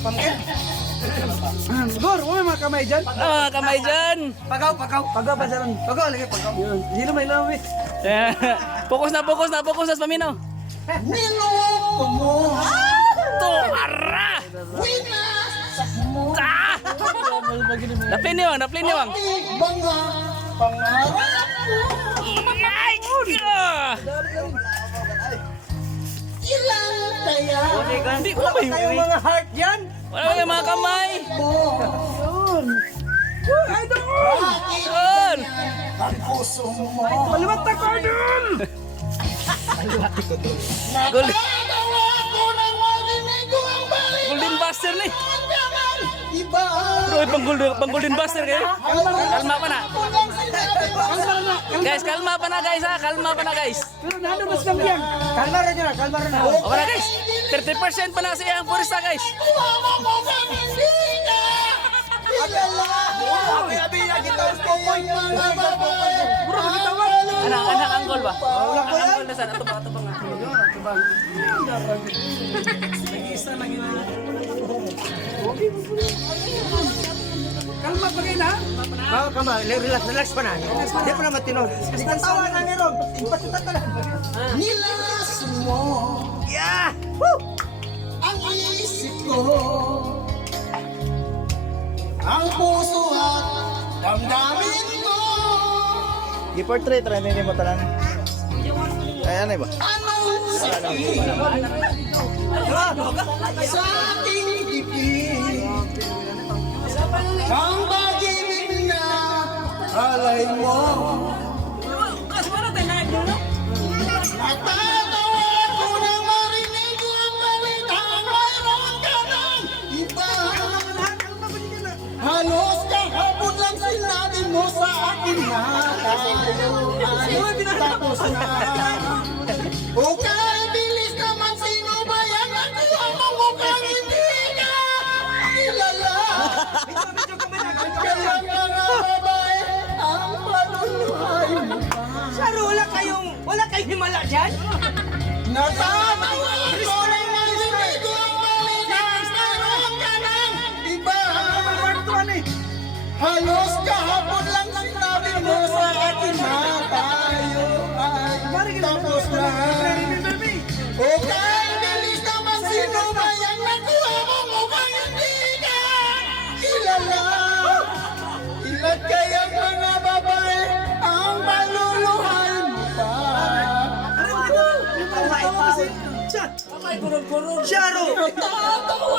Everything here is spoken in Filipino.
pamangkin. Gor, may mga kamay dyan. Ah, kamay dyan. Pagaw pa dyan. Pagaw, lagi pagaw. Yun, hindi may lawis. Fokus na, sa paminaw. Niloko mo. To, ara! Winasak mo. Ah! Naplay niwang. Mga pangarap ko. Iyay! Ah! Ilan kaya Hindi ko ba Kayong mga heart yan. Wala kayong mga kamay. mo? Yun. Idol! Yun! Ang puso mo. Maliwat na ko, Idol! Gol- Natatawa ko nang marinig ko ang balik. Golden Buster ni. Naman, iba. Bro, pang Golden Buster kayo. Kalma pa na. Ako lang sinabi mo sa Guys, kalma pa na guys ha. Kalma pa na guys. Pero nado mas kampiyan. Kalma rin yun, kalma rin. Okay na guys. 30% pa na sa iyang purista guys. Kuwama mo kang hindi na. Kilala. Abi na kita ang popoy. Mga babae. Bro, magitawag. Anak anggol ba? Wala ko yan. Anggol na sana. Ito ba nga. Nag-isa lang yun. Kalma pa kayo na. Kalma, relax pa na. Hindi pa na matino. Tawa na ni Ron. Ipatutan ka lang. Nilas mo. Yeah! Ang isip ko. Ang puso at damdamin ko. Gi-portrait ra ni mo tanan. Ay ano ba? Anong sakit sa aking dibdib? Ang pag-ibig na alay mo. Natatawa ko nang marinig ko ang balita. Mayroon ka ng iba. Halos kahapon lang sinabi mo sa akin na tayo ay tapos na. Okay, bilis naman, sino ba yan? Nakuha mo mukhang hindi ka kilala. Kaya mga babae, ang maluluhay mo pa. Saro, wala kayong himala dyan? Natatawa ko nang marinig ko ang balita. Mayroon ka ng iba. Halos kahapon lang sinabi mo sa akin na tayo ay tapos na. Okay, bilis naman, sino ba yan? Nakuha mo mukhang hindi ka kilala. Ilan kaya mga babae ang maluluhay mo pa? Saro! Natatawa